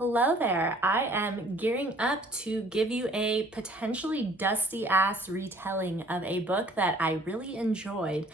Hello there. I am gearing up to give you a potentially dusty ass retelling of a book that I really enjoyed.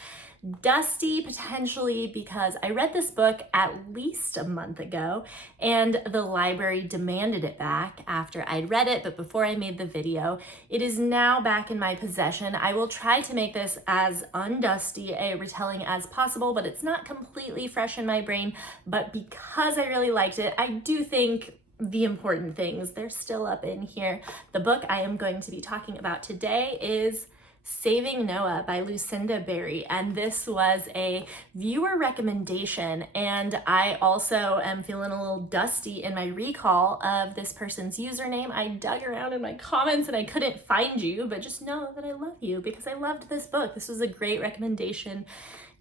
Dusty potentially because I read this book at least a month ago and the library demanded it back after I'd read it, but before I made the video. It is now back in my possession. I will try to make this as undusty a retelling as possible, but it's not completely fresh in my brain. But because I really liked it, I do think the important things, they're still up in here. The book I am going to be talking about today is Saving Noah by Lucinda Berry, and this was a viewer recommendation, and I also am feeling a little dusty in my recall of this person's username. I dug around in my comments and I couldn't find you, but just know that I love you because I loved this book. This was a great recommendation.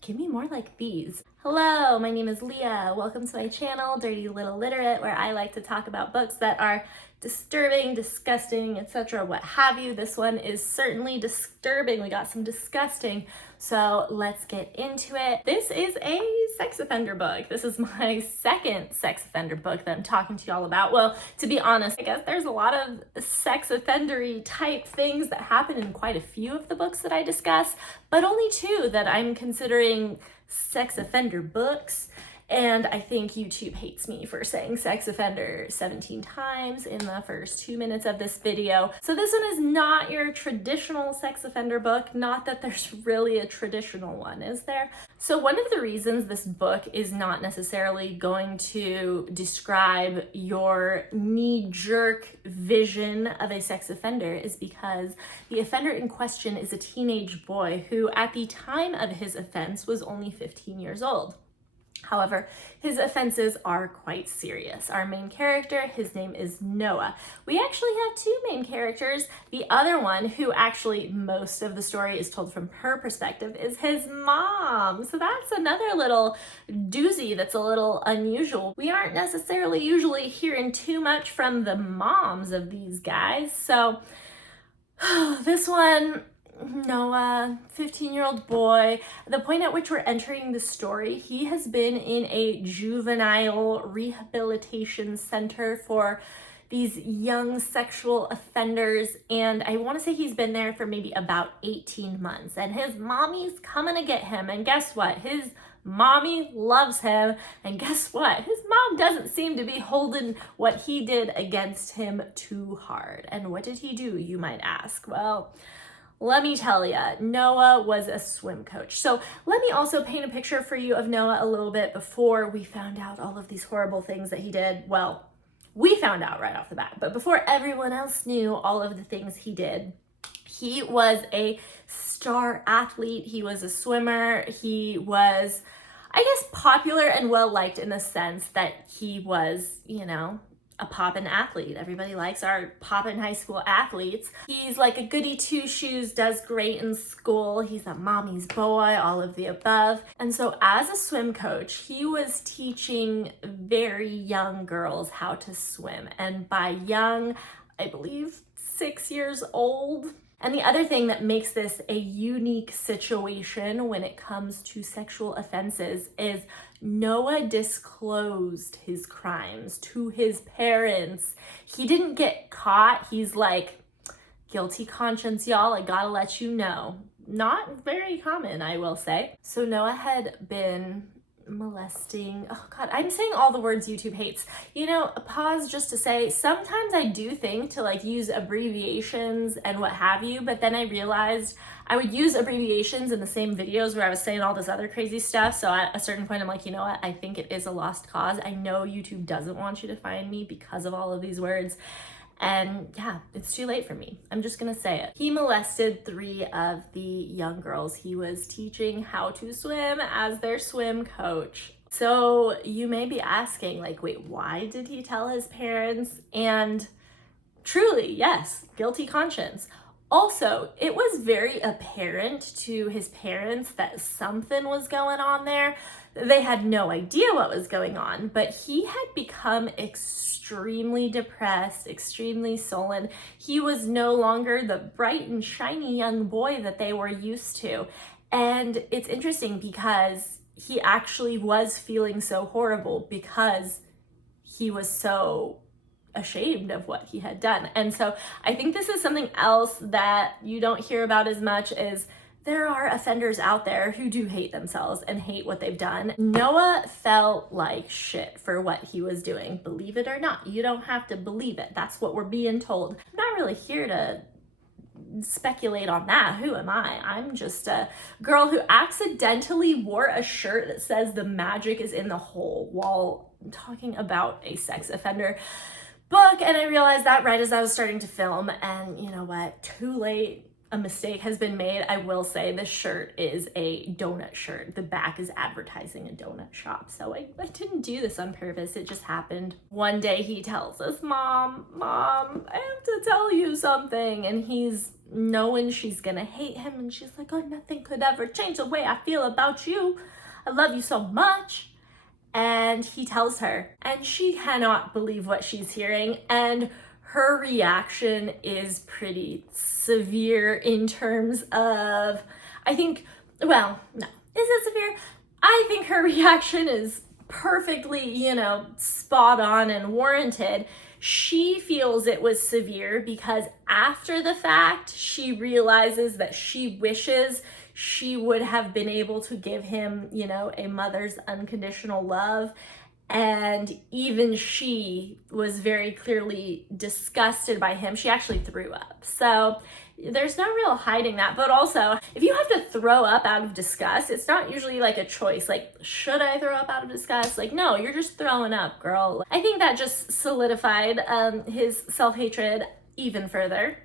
Give me more like these. Hello, my name is Leah. Welcome to my channel, Dirty Little Literate, where I like to talk about books that are disturbing, disgusting, etc., what have you. This one is certainly disturbing. We got some disgusting, so let's get into it. This is a sex offender book. This is my second sex offender book that I'm talking to y'all about. Well, to be honest, I guess there's a lot of sex offendery type things that happen in quite a few of the books that I discuss, but only two that I'm considering sex offender books. And I think YouTube hates me for saying sex offender 17 times in the first 2 minutes of this video. So this one is not your traditional sex offender book. Not that there's really a traditional one, is there? So one of the reasons this book is not necessarily going to describe your knee-jerk vision of a sex offender is because the offender in question is a teenage boy who at the time of his offense was only 15 years old. However, his offenses are quite serious. Our main character, his name is Noah. We actually have two main characters. The other one, who actually most of the story is told from her perspective, is his mom. So that's another little doozy that's a little unusual. We aren't necessarily usually hearing too much from the moms of these guys. So this one, Noah, 15-year-old boy, the point at which we're entering the story, he has been in a juvenile rehabilitation center for these young sexual offenders, and I want to say he's been there for maybe about 18 months, and his mommy's coming to get him, and guess what? His mommy loves him, and guess what? His mom doesn't seem to be holding what he did against him too hard. And what did he do, you might ask? Well, let me tell you, Noah was a swim coach. So let me also paint a picture for you of Noah a little bit before we found out all of these horrible things that he did. Well, we found out right off the bat, but before everyone else knew all of the things he did, he was a star athlete. He was a swimmer. He was, I guess, popular and well-liked in the sense that he was, a poppin' athlete. Everybody likes our poppin' high school athletes. He's like a goody two-shoes, does great in school. He's a mommy's boy, all of the above. And so as a swim coach, he was teaching very young girls how to swim. And by young, I believe 6 years old. And the other thing that makes this a unique situation when it comes to sexual offenses is Noah disclosed his crimes to his parents. He didn't get caught. He's like, guilty conscience, y'all, I gotta let you know. Not very common, I will say. So Noah had been molesting, oh god, I'm saying all the words YouTube hates. Pause just to say, sometimes I do think to use abbreviations and what have you, but then I realized I would use abbreviations in the same videos where I was saying all this other crazy stuff. So at a certain point I'm like, you know what, I think it is a lost cause. I know YouTube doesn't want you to find me because of all of these words. And yeah, it's too late for me. I'm just gonna say it. He molested 3 of the young girls he was teaching how to swim as their swim coach. So you may be asking, wait, why did he tell his parents? And truly, yes, guilty conscience. Also, it was very apparent to his parents that something was going on there. They had no idea what was going on, but he had become extremely depressed, extremely sullen. He was no longer the bright and shiny young boy that they were used to. And it's interesting because he actually was feeling so horrible because he was so ashamed of what he had done. And so I think this is something else that you don't hear about as much is there are offenders out there who do hate themselves and hate what they've done. Noah felt like shit for what he was doing. Believe it or not, you don't have to believe it. That's what we're being told. I'm not really here to speculate on that. Who am I? I'm just a girl who accidentally wore a shirt that says the magic is in the hole while talking about a sex offender book. And I realized that right as I was starting to film, and you know what? Too late. A mistake has been made. I will say this shirt is a donut shirt. The back is advertising a donut shop. So I didn't do this on purpose. It just happened. One day he tells us, Mom, I have to tell you something. And he's knowing she's gonna hate him. And she's like, oh, nothing could ever change the way I feel about you. I love you so much. And he tells her, and she cannot believe what she's hearing. And her reaction is pretty severe in terms of, I think, well, no, is it severe? I think her reaction is perfectly, spot on and warranted. She feels it was severe because after the fact, she realizes that she wishes she would have been able to give him, a mother's unconditional love. And even she was very clearly disgusted by him. She actually threw up. So there's no real hiding that. But also, if you have to throw up out of disgust, it's not usually like a choice. Like, should I throw up out of disgust? Like, no, you're just throwing up, girl. I think that just solidified his self-hatred even further.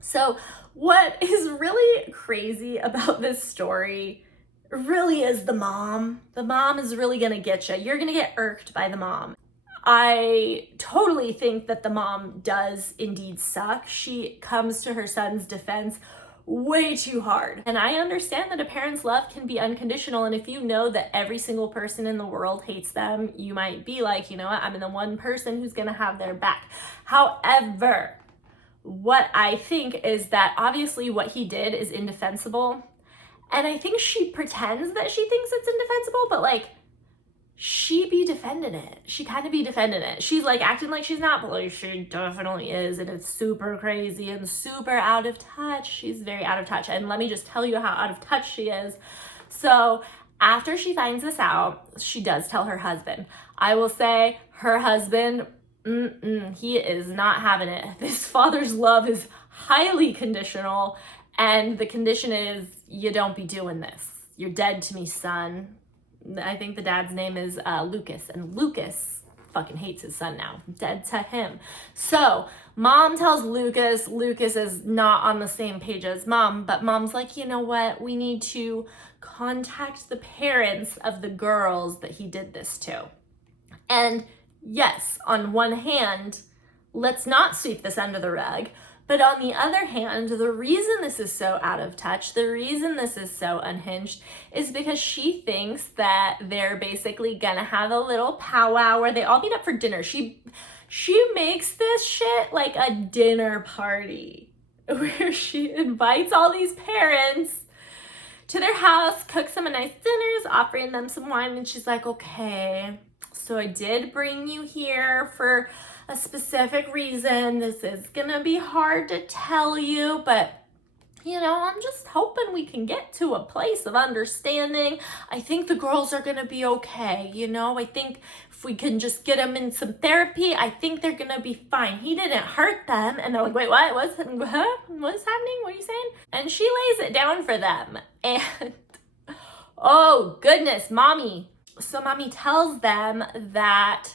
So what is really crazy about this story really is the mom. The mom is really gonna get you. You're gonna get irked by the mom. I totally think that the mom does indeed suck. She comes to her son's defense way too hard. And I understand that a parent's love can be unconditional. And if you know that every single person in the world hates them, you might be like, you know what, I'm the one person who's gonna have their back. However, what I think is that obviously what he did is indefensible. And I think she pretends that she thinks it's indefensible, but she be defending it. She kind of be defending it. She's acting like she's not, but she definitely is. And it's super crazy and super out of touch. She's very out of touch. And let me just tell you how out of touch she is. So after she finds this out, she does tell her husband. I will say her husband, he is not having it. This father's love is highly conditional. And the condition is, you don't be doing this. You're dead to me, son. I think the dad's name is Lucas, and Lucas fucking hates his son now. Dead to him. So mom tells Lucas is not on the same page as mom, but mom's like, you know what? We need to contact the parents of the girls that he did this to. And yes, on one hand, let's not sweep this under the rug. But on the other hand, the reason this is so out of touch, the reason this is so unhinged is because she thinks that they're basically gonna have a little powwow where they all meet up for dinner. She makes this shit like a dinner party where she invites all these parents to their house, cooks them a nice dinners, offering them some wine, and she's like, okay, so I did bring you here for a specific reason. This is gonna be hard to tell you, but I'm just hoping we can get to a place of understanding. I think the girls are gonna be okay. I think if we can just get them in some therapy, I think they're gonna be fine. He didn't hurt them. And they're like, wait, what? What's happening? What are you saying? And she lays it down for them. And oh goodness, mommy. So mommy tells them that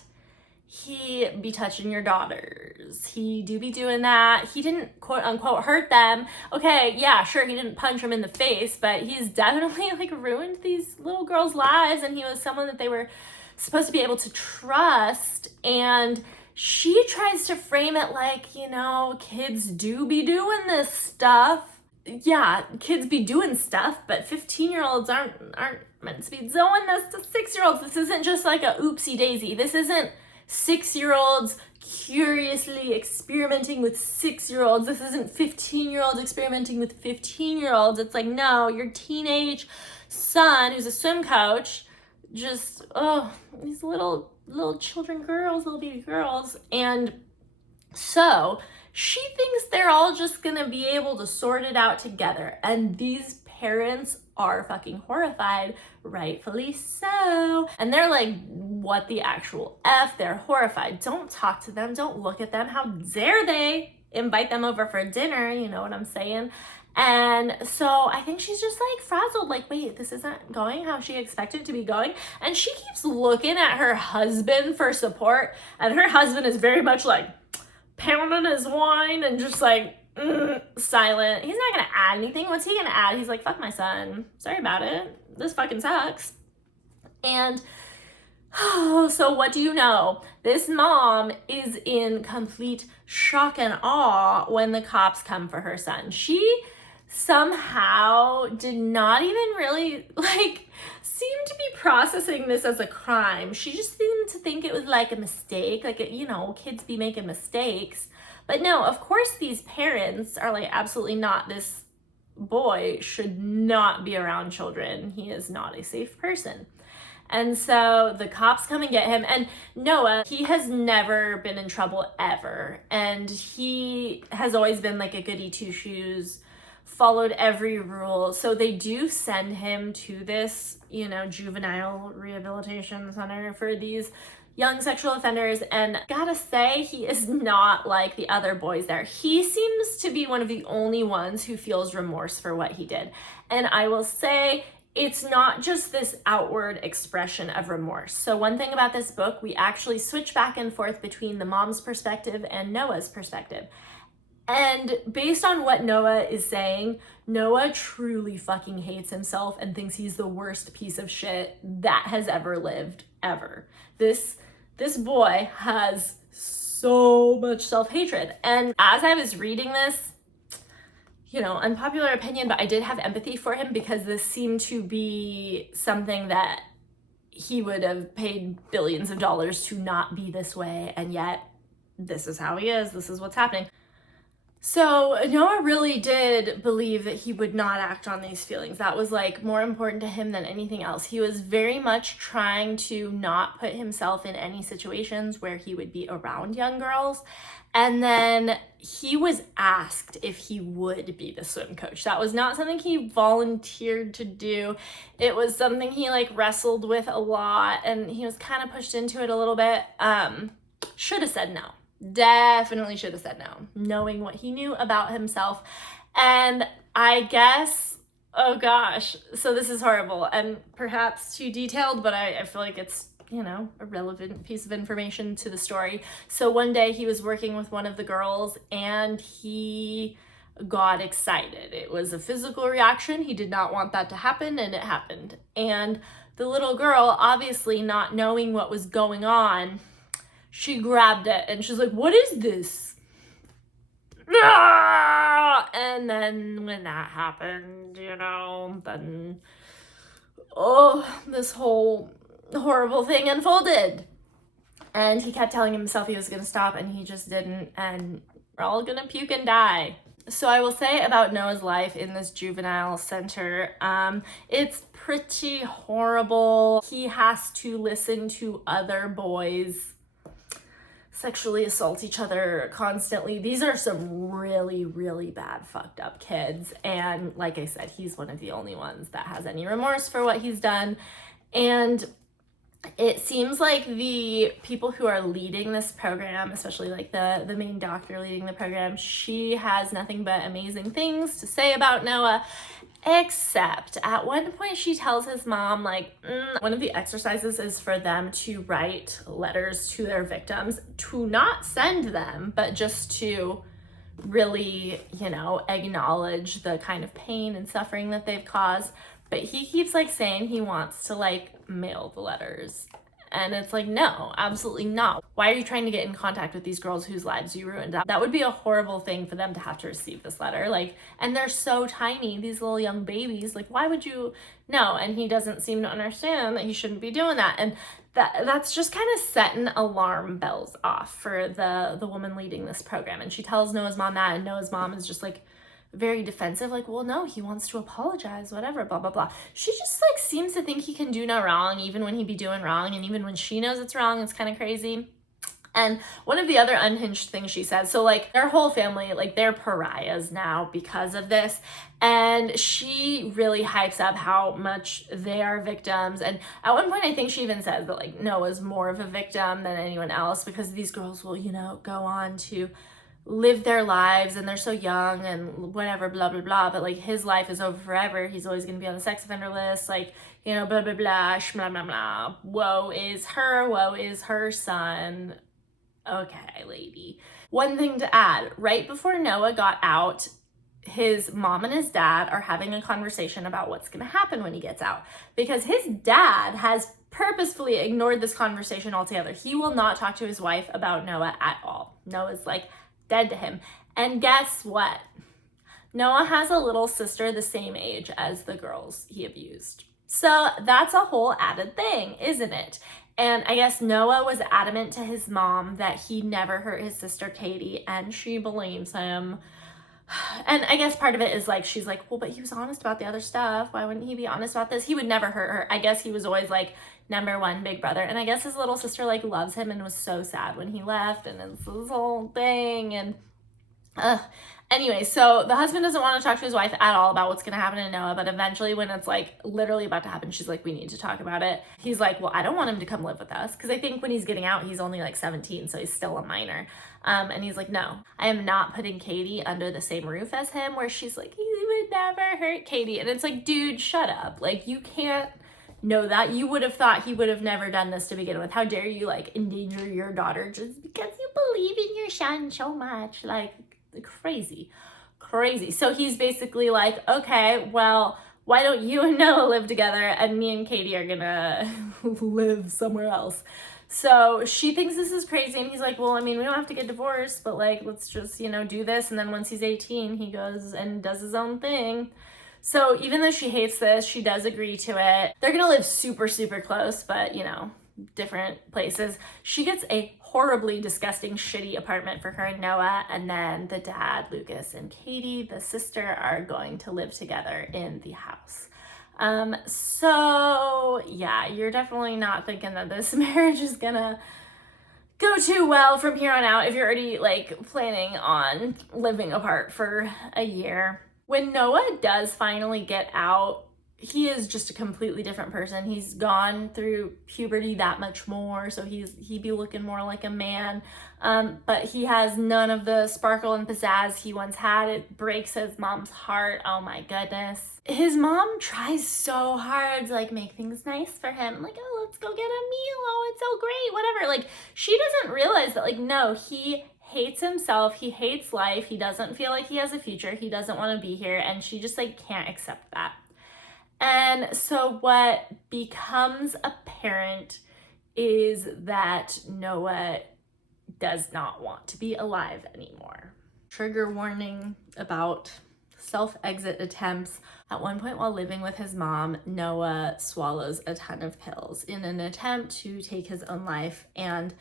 he be touching your daughters. He do be doing that. He didn't quote unquote hurt them. Okay, yeah, sure, he didn't punch them in the face, but he's definitely ruined these little girls' lives, and he was someone that they were supposed to be able to trust. And she tries to frame it like, kids do be doing this stuff. Yeah, kids be doing stuff, but 15-year-olds aren't meant to be doing this to 6-year-olds. This isn't just like a oopsie daisy. This isn't 6-year-olds curiously experimenting with 6-year-olds. This isn't 15-year-olds experimenting with 15-year-olds. It's like, no, your teenage son who's a swim coach, just, these little children girls, little baby girls. And So she thinks they're all just gonna be able to sort it out together. And these parents are fucking horrified, rightfully so. And they're like, what the actual F? They're horrified. Don't talk to them, don't look at them. How dare they invite them over for dinner? You know what I'm saying? And so I think she's just like frazzled, like, wait, this isn't going how she expected it to be going. And she keeps looking at her husband for support. And her husband is very much like pounding his wine and just like silent. He's not gonna add anything. What's he gonna add? He's like, fuck my son. Sorry about it. This fucking sucks. And so what do you know? This mom is in complete shock and awe when the cops come for her son. She somehow did not even really seem to be processing this as a crime. She just seemed to think it was like a mistake, kids be making mistakes. But no, of course these parents are like, absolutely not. This boy should not be around children. He is not a safe person. And so the cops come and get him. And Noah, he has never been in trouble ever. And he has always been like a goody two shoes, followed every rule. So they do send him to this, juvenile rehabilitation center for these young sexual offenders. And gotta say, he is not like the other boys there. He seems to be one of the only ones who feels remorse for what he did. And I will say, it's not just this outward expression of remorse. So one thing about this book, we actually switch back and forth between the mom's perspective and Noah's perspective. And based on what Noah is saying, Noah truly fucking hates himself and thinks he's the worst piece of shit that has ever lived, ever. This boy has so much self-hatred. And as I was reading this, unpopular opinion, but I did have empathy for him because this seemed to be something that he would have paid billions of dollars to not be this way. And yet this is how he is. This is what's happening. So Noah really did believe that he would not act on these feelings. That was more important to him than anything else. He was very much trying to not put himself in any situations where he would be around young girls. And then he was asked if he would be the swim coach. That was not something he volunteered to do. It was something he wrestled with a lot, and he was kind of pushed into it a little bit. Should have said no. Definitely should have said no, knowing what he knew about himself. And I guess, oh gosh, so this is horrible and perhaps too detailed, but I feel like it's, a relevant piece of information to the story. So one day he was working with one of the girls and he got excited. It was a physical reaction. He did not want that to happen, and it happened. And the little girl, obviously not knowing what was going on, she grabbed it and she's like, what is this? Ah! And then when that happened, then, this whole horrible thing unfolded. And he kept telling himself he was going to stop, and he just didn't. And we're all going to puke and die. So I will say about Noah's life in this juvenile center, it's pretty horrible. He has to listen to other boys sexually assault each other constantly. These are some really, really bad, fucked up kids. And like I said, he's one of the only ones that has any remorse for what he's done. And it seems like the people who are leading this program, especially the main doctor leading the program, she has nothing but amazing things to say about Noah. Except at one point she tells his mom, one of the exercises is for them to write letters to their victims, to not send them, but just to really, acknowledge the kind of pain and suffering that they've caused. But he keeps saying he wants to mail the letters. And it's no, absolutely not. Why are you trying to get in contact with these girls whose lives you ruined? That would be a horrible thing for them to have to receive this letter. And they're so tiny, these little young babies. Why would you? No, and he doesn't seem to understand that he shouldn't be doing that. And that's just kind of setting alarm bells off for the woman leading this program. And she tells Noah's mom that, and Noah's mom is just very defensive, well, no, he wants to apologize, whatever, blah, blah, blah. She just seems to think he can do no wrong, even when he be doing wrong, and even when she knows it's wrong. It's kind of crazy. And one of the other unhinged things she said, so like their whole family, like they're pariahs now because of this. And she really hypes up how much they are victims. And at one point, I think she even says that like Noah's more of a victim than anyone else because these girls will, you know, go on to live their lives and they're so young and whatever, blah, blah, blah. But like his life is over forever. He's always going to be on the sex offender list. Like, you know, blah, blah, blah, blah, blah, blah. Woe is her son. Okay, lady. One thing to add, right before Noah got out, his mom and his dad are having a conversation about what's going to happen when he gets out because his dad has purposefully ignored this conversation altogether. He will not talk to his wife about Noah at all. Noah's like dead to him. And guess what? Noah has a little sister the same age as the girls he abused. So that's a whole added thing, isn't it? And I guess Noah was adamant to his mom that he never hurt his sister Katie, and she believes him. And I guess part of it is like, she's like, well, but he was honest about the other stuff. Why wouldn't he be honest about this? He would never hurt her. I guess he was always like number one big brother. And I guess his little sister like loves him and was so sad when he left, and it's this whole thing. And anyway, so the husband doesn't want to talk to his wife at all about what's going to happen to Noah, but eventually when it's like literally about to happen, she's like, we need to talk about it. He's like, well, I don't want him to come live with us, because I think when he's getting out, he's only like 17, so he's still a minor. And he's like, no, I am not putting Katie under the same roof as him, where she's like, he would never hurt Katie. And it's like, dude, shut up. Like, you can't know that. You would have thought he would have never done this to begin with. How dare you like endanger your daughter just because you believe in your son so much? Like, crazy. So he's basically like, okay, well, why don't you and Noah live together and me and Katie are gonna live somewhere else? So she thinks this is crazy, and he's like, well, I mean, we don't have to get divorced, but like, let's just, you know, do this. And then once he's 18, he goes and does his own thing. So even though she hates this, she does agree to it. They're gonna live super, super close, but you know, different places. She gets a horribly disgusting, shitty apartment for her and Noah, and then the dad, Lucas, and Katie, the sister, are going to live together in the house. So yeah, you're definitely not thinking that this marriage is gonna go too well from here on out if you're already like planning on living apart for a year. When Noah does finally get out, he is just a completely different person. He's gone through puberty that much more, so he'd be looking more like a man. But he has none of the sparkle and pizzazz he once had. It breaks his mom's heart. Oh my goodness. His mom tries so hard to like make things nice for him. Like, oh, let's go get a meal. Oh, it's so great, whatever. Like, she doesn't realize that like, no, he hates himself. He hates life. He doesn't feel like he has a future. He doesn't want to be here. And she just like can't accept that. And so what becomes apparent is that Noah does not want to be alive anymore. Trigger warning about self-exit attempts. At one point while living with his mom, Noah swallows a ton of pills in an attempt to take his own life, and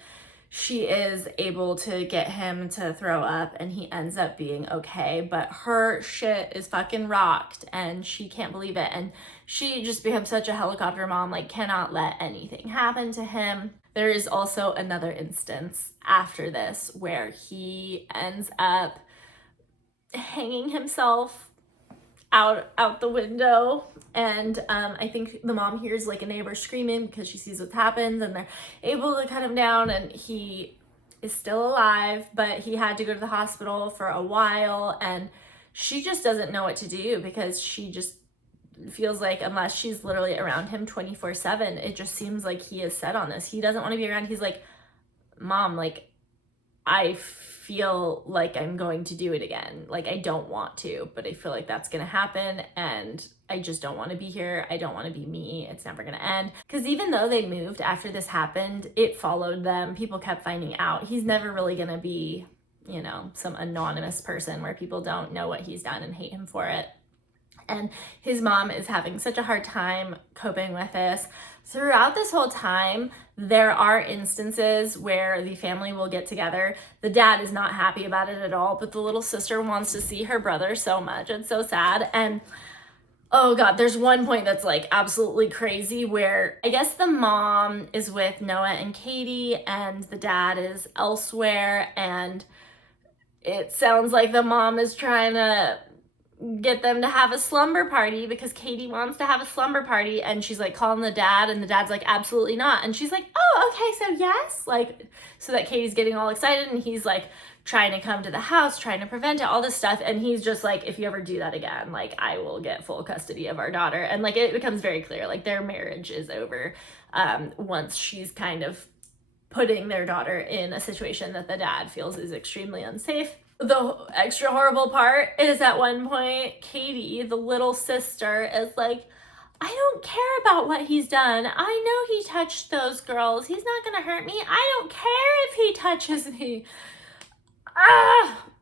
she is able to get him to throw up and he ends up being okay, but her shit is fucking rocked and she can't believe it. And she just becomes such a helicopter mom, like cannot let anything happen to him. There is also another instance after this where he ends up hanging himself out the window, and I think the mom hears like a neighbor screaming because she sees what happens, and they're able to cut him down, and he is still alive, but he had to go to the hospital for a while, and she just doesn't know what to do because she just feels like unless she's literally around him 24/7, it just seems like he is set on this. He doesn't want to be around. He's like, Mom, like, I feel like I'm going to do it again. Like, I don't want to, but I feel like that's going to happen. And I just don't want to be here. I don't want to be me. It's never going to end. Because even though they moved after this happened, it followed them. People kept finding out. He's never really going to be, you know, some anonymous person where people don't know what he's done and hate him for it. And his mom is having such a hard time coping with this. Throughout this whole time, there are instances where the family will get together. The dad is not happy about it at all, but the little sister wants to see her brother so much. It's so sad. And Oh God, there's one point that's like absolutely crazy where I guess the mom is with Noah and Katie and the dad is elsewhere, and it sounds like the mom is trying to get them to have a slumber party because Katie wants to have a slumber party, and she's like calling the dad, and the dad's like, absolutely not. And she's like, oh, okay, so yes, like, so that Katie's getting all excited, and he's like trying to come to the house, trying to prevent it, all this stuff. And he's just like, if you ever do that again, like, I will get full custody of our daughter. And like, it becomes very clear, like, their marriage is over once she's kind of putting their daughter in a situation that the dad feels is extremely unsafe. The extra horrible part is at one point, Katie, the little sister, is like, I don't care about what he's done. I know he touched those girls. He's not gonna hurt me. I don't care if he touches me.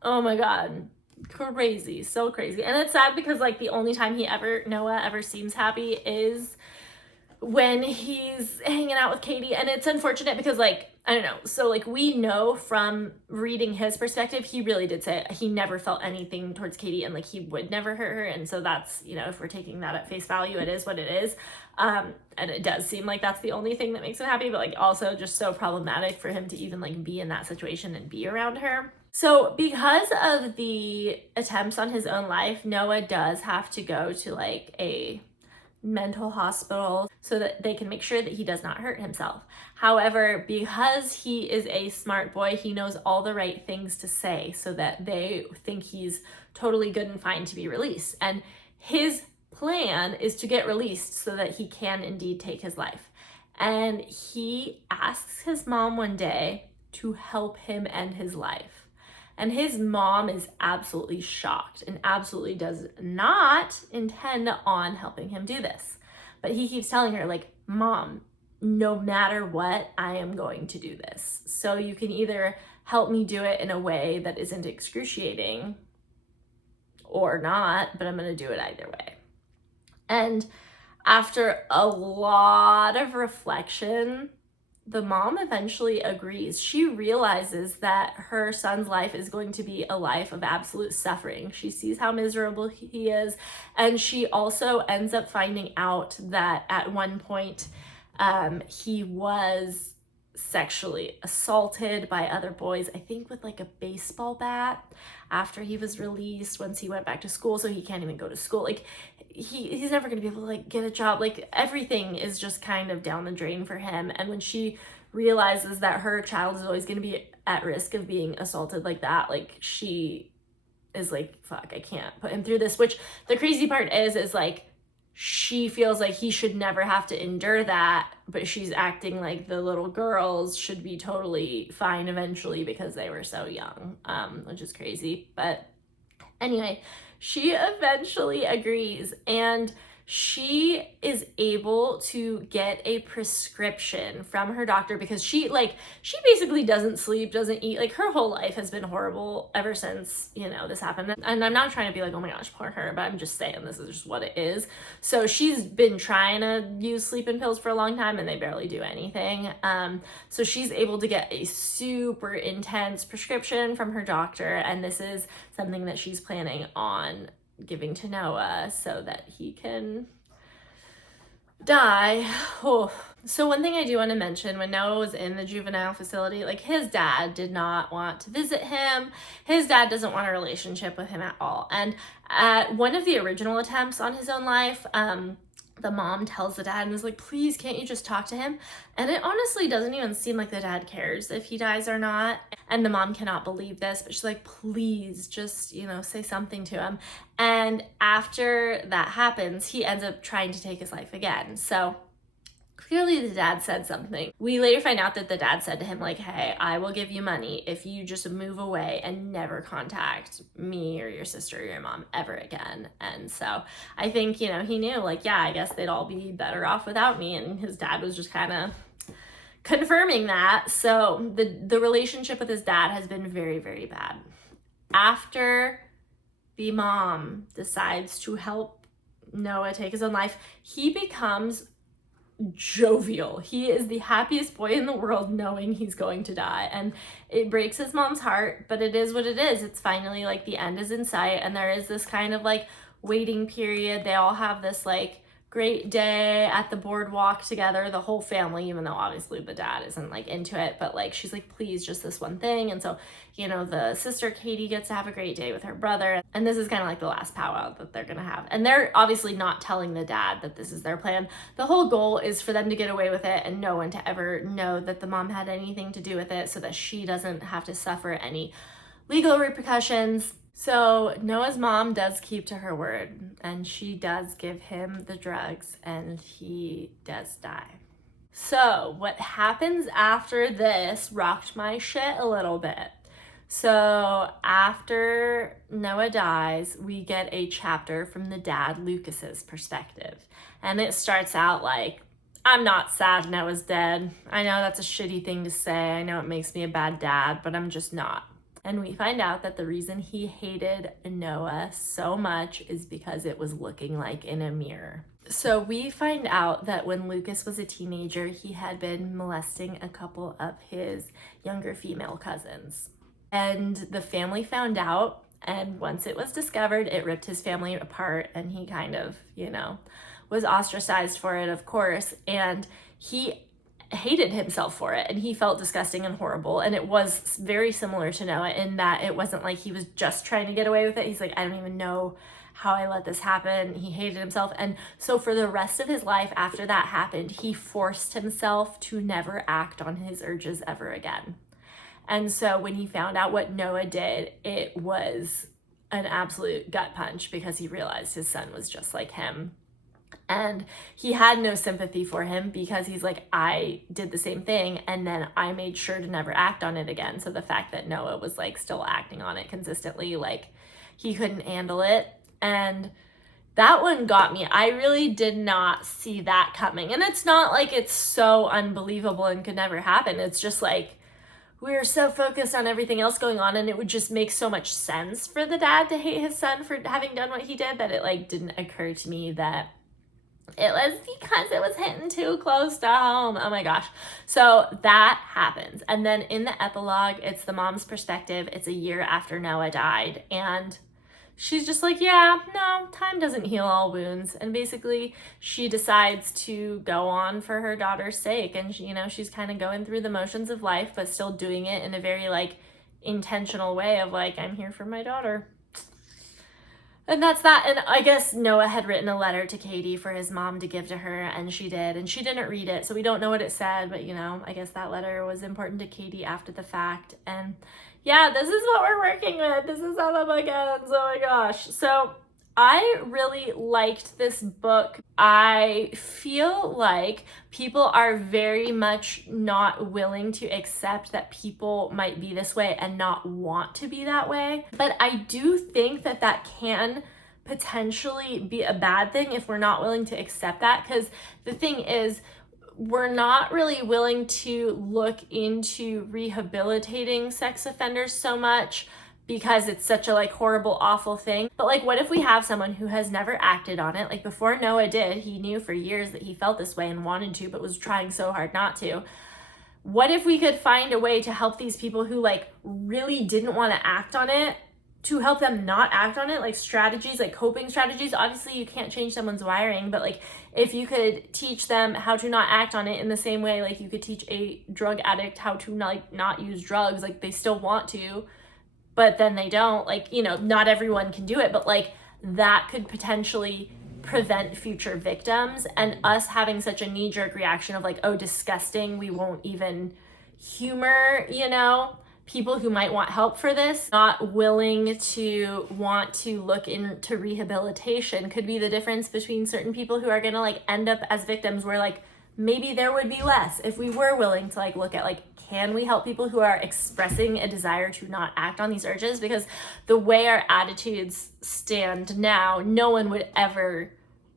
Oh my God. Crazy. So crazy. And it's sad because like the only time Noah ever seems happy is when he's hanging out with Katie. And it's unfortunate because like, I don't know. So like we know from reading his perspective, he really did say he never felt anything towards Katie and like he would never hurt her. And so that's, you know, if we're taking that at face value, it is what it is. And it does seem like that's the only thing that makes him happy, but like also just so problematic for him to even like be in that situation and be around her. So because of the attempts on his own life, Noah does have to go to like a mental hospital so that they can make sure that he does not hurt himself. However, because he is a smart boy, he knows all the right things to say so that they think he's totally good and fine to be released. And his plan is to get released so that he can indeed take his life. And he asks his mom one day to help him end his life. And his mom is absolutely shocked and absolutely does not intend on helping him do this. But he keeps telling her, like, Mom, no matter what, I am going to do this. So you can either help me do it in a way that isn't excruciating or not, but I'm going to do it either way. And after a lot of reflection, the mom eventually agrees. She realizes that her son's life is going to be a life of absolute suffering. She sees how miserable he is, and she also ends up finding out that at one point he was sexually assaulted by other boys, I think with like a baseball bat, after he was released, once he went back to school, so he can't even go to school. Like he's never going to be able to like get a job. Like everything is just kind of down the drain for him. And when she realizes that her child is always going to be at risk of being assaulted like that, like she is like, fuck, I can't put him through this. Which the crazy part is like she feels like he should never have to endure that, but she's acting like the little girls should be totally fine eventually because they were so young, which is crazy. But anyway, she eventually agrees, and she is able to get a prescription from her doctor because she basically doesn't sleep, doesn't eat. Like her whole life has been horrible ever since, you know, this happened. And I'm not trying to be like, oh my gosh, poor her, but I'm just saying this is just what it is. So she's been trying to use sleeping pills for a long time and they barely do anything. So she's able to get a super intense prescription from her doctor, and this is something that she's planning on giving to Noah so that he can die. Oh. So one thing I do want to mention, when Noah was in the juvenile facility, like his dad did not want to visit him. His dad doesn't want a relationship with him at all. And at one of the original attempts on his own life, the mom tells the dad and is like, please, can't you just talk to him? And it honestly doesn't even seem like the dad cares if he dies or not. And the mom cannot believe this, but she's like, please just, you know, say something to him. And after that happens, he ends up trying to take his life again. So clearly the dad said something. We later find out that the dad said to him, like, hey, I will give you money if you just move away and never contact me or your sister or your mom ever again. And so I think, you know, he knew, like, yeah, I guess they'd all be better off without me. And his dad was just kind of confirming that. So the relationship with his dad has been very, very bad. After the mom decides to help Noah take his own life, he becomes jovial. He is the happiest boy in the world knowing he's going to die, and it breaks his mom's heart, but it is what it is. It's finally like the end is in sight, and there is this kind of like waiting period. They all have this like great day at the boardwalk together, the whole family, even though obviously the dad isn't like into it, but like she's like, please, just this one thing. And so, you know, the sister Katie gets to have a great day with her brother, and this is kind of like the last powwow that they're gonna have. And they're obviously not telling the dad that this is their plan. The whole goal is for them to get away with it and no one to ever know that the mom had anything to do with it, so that she doesn't have to suffer any legal repercussions. So Noah's mom does keep to her word, and she does give him the drugs, and he does die. So what happens after this rocked my shit a little bit. So after Noah dies, we get a chapter from the dad, Lucas's perspective. And it starts out like, I'm not sad Noah's dead. I know that's a shitty thing to say. I know it makes me a bad dad, but I'm just not. And we find out that the reason he hated Noah so much is because it was looking like in a mirror. So we find out that when Lucas was a teenager, he had been molesting a couple of his younger female cousins. And the family found out, and once it was discovered, it ripped his family apart, and he kind of, you know, was ostracized for it, of course. And he hated himself for it, and he felt disgusting and horrible. And it was very similar to Noah in that it wasn't like he was just trying to get away with it. He's like, I don't even know how I let this happen. He hated himself. And so for the rest of his life after that happened, he forced himself to never act on his urges ever again. And so when he found out what Noah did, it was an absolute gut punch, because he realized his son was just like him. And he had no sympathy for him, because he's like, I did the same thing and then I made sure to never act on it again. So the fact that Noah was like still acting on it consistently, like he couldn't handle it. And that one got me. I really did not see that coming. And it's not like it's so unbelievable and could never happen. It's just like we were so focused on everything else going on, and it would just make so much sense for the dad to hate his son for having done what he did, that it like didn't occur to me that it was because it was hitting too close to home. Oh my gosh. So that happens. And then in the epilogue, it's the mom's perspective. It's a year after Noah died. And she's just like, yeah, no, time doesn't heal all wounds. And basically she decides to go on for her daughter's sake. And she, you know, she's kind of going through the motions of life, but still doing it in a very like intentional way of like, I'm here for my daughter. And that's that. And I guess Noah had written a letter to Katie for his mom to give to her, and she did. And she didn't read it, so we don't know what it said, but you know, I guess that letter was important to Katie after the fact. And yeah, this is what we're working with. This is how the book ends. Oh my gosh. So I really liked this book. I feel like people are very much not willing to accept that people might be this way and not want to be that way. But I do think that that can potentially be a bad thing if we're not willing to accept that, because the thing is, we're not really willing to look into rehabilitating sex offenders so much because it's such a like horrible, awful thing. But like, what if we have someone who has never acted on it? Like before Noah did, he knew for years that he felt this way and wanted to, but was trying so hard not to. What if we could find a way to help these people who like really didn't want to act on it, to help them not act on it, like strategies, like coping strategies. Obviously you can't change someone's wiring, but like if you could teach them how to not act on it in the same way like you could teach a drug addict how to not use drugs, like they still want to, but then they don't, like, you know, not everyone can do it, but like that could potentially prevent future victims, and us having such a knee-jerk reaction of like, oh, disgusting, we won't even humor, you know, people who might want help for this, not willing to want to look into rehabilitation could be the difference between certain people who are gonna like end up as victims, where like maybe there would be less if we were willing to like look at like, can we help people who are expressing a desire to not act on these urges? Because the way our attitudes stand now, no one would ever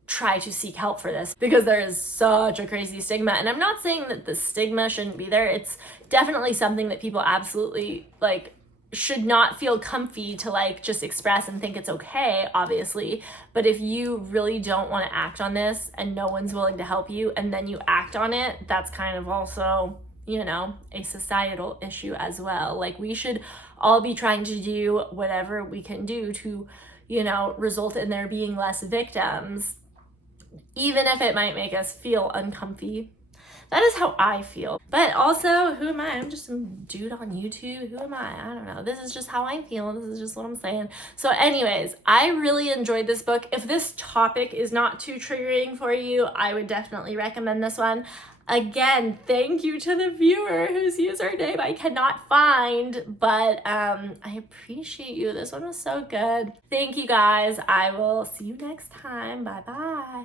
try to seek help for this, because there is such a crazy stigma. And I'm not saying that the stigma shouldn't be there. It's definitely something that people absolutely like should not feel comfy to like just express and think it's okay, obviously. But if you really don't want to act on this and no one's willing to help you, and then you act on it, that's kind of also, you know, a societal issue as well. Like we should all be trying to do whatever we can do to result in there being less victims, even if it might make us feel uncomfy. That is how I feel. But also, who am I? I'm just some dude on YouTube. Who am I? I don't know. This is just how I'm feeling. This is just what I'm saying. So anyways, I really enjoyed this book. If this topic is not too triggering for you, I would definitely recommend this one. Again, thank you to the viewer whose username I cannot find, but I appreciate you. This one was so good. Thank you guys. I will see you next time. Bye-bye.